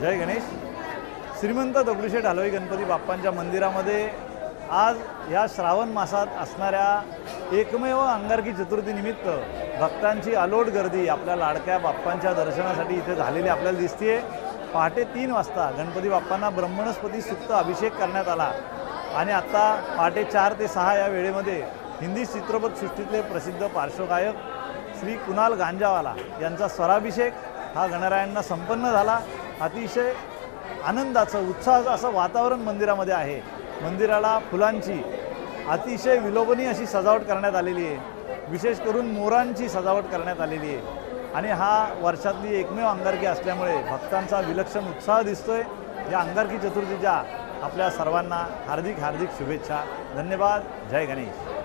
जय गणेश. श्रीमंत दगडूशेठ हलवाई गणपती बाप्पांच्या मंदिरामध्ये आज या श्रावण मासात असणाऱ्या एकमेव अंगारकी चतुर्थीनिमित्त भक्तांची अलोट गर्दी आपल्या लाडक्या बाप्पांच्या दर्शनासाठी इथे झालेली आपल्याला दिसते पहाटे तीन वाजता गणपती बाप्पांना ब्रह्मणस्पती सुक्त अभिषेक करण्यात आला. आणि आत्ता पहाटे चार ते सहा या वेळेमध्ये हिंदी चित्रपटसृष्टीतले प्रसिद्ध पार्श्वगायक श्री कुणाल गांजावाला यांचा स्वराभिषेक हा गणरायांना संपन्न झाला. अतिशय आनंदाचं उत्साहाचं असं वातावरण मंदिरामध्ये आहे. मंदिराला फुलांची अतिशय विलोभनीय अशी सजावट करण्यात आलेली आहे. विशेष करून मोरांची सजावट करण्यात आलेली आहे. आणि हा वर्षातली एकमेव अंगारकी असल्यामुळे भक्तांचा विलक्षण उत्साह दिसतोय. या अंगारकी चतुर्थीच्या आपल्या सर्वांना हार्दिक हार्दिक शुभेच्छा. धन्यवाद. जय गणेश.